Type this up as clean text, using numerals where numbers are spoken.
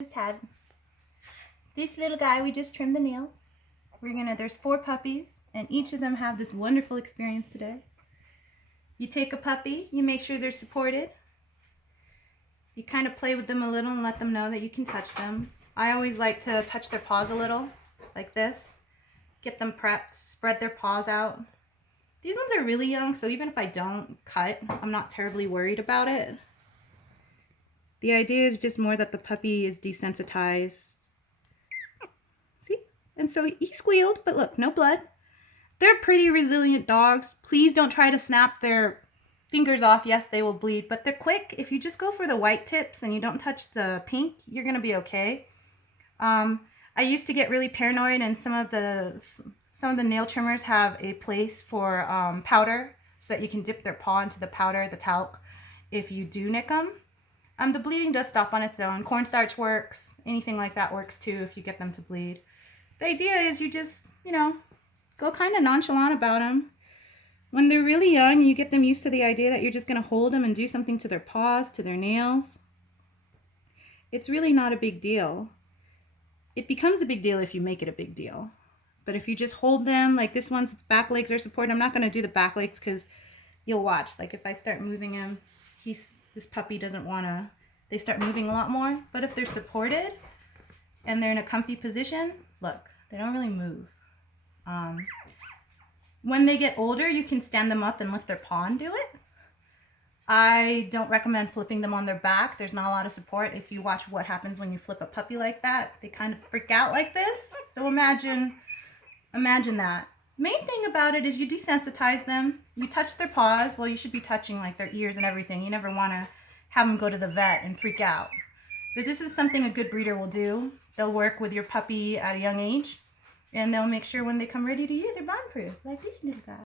Just had this little guy. We just trimmed the nails. There's 4 puppies, and each of them have this wonderful experience today. You take a puppy, you make sure they're supported. You kind of play with them a little and let them know that you can touch them. I always like to touch their paws a little, like this. Get them prepped, spread their paws out. These ones are really young, so even if I don't cut, I'm not terribly worried about it. The idea is just more that the puppy is desensitized. See? And so he squealed, but look, no blood. They're pretty resilient dogs. Please don't try to snap their fingers off. Yes, they will bleed, but they're quick. If you just go for the white tips and you don't touch the pink, you're gonna be okay. I used to get really paranoid, and some of the nail trimmers have a place for powder so that you can dip their paw into the powder, the talc, if you do nick them. The bleeding does stop on its own. Cornstarch works. Anything like that works too if you get them to bleed. The idea is you just, go kind of nonchalant about them. When they're really young, you get them used to the idea that you're just going to hold them and do something to their paws, to their nails. It's really not a big deal. It becomes a big deal if you make it a big deal. But if you just hold them, like this one's its back legs are supported. I'm not going to do the back legs because you'll watch. Like if I start moving him, this puppy doesn't want to, they start moving a lot more. But if they're supported and they're in a comfy position, look, they don't really move. When they get older, you can stand them up and lift their paw and do it. I don't recommend flipping them on their back. There's not a lot of support. If you watch what happens when you flip a puppy like that, they kind of freak out like this. So imagine that. Main thing about it is you desensitize them. You touch their paws. Well, you should be touching like their ears and everything. You never want to have them go to the vet and freak out. But this is something a good breeder will do. They'll work with your puppy at a young age, and they'll make sure when they come ready to you, they're bond-proof, like these little guys.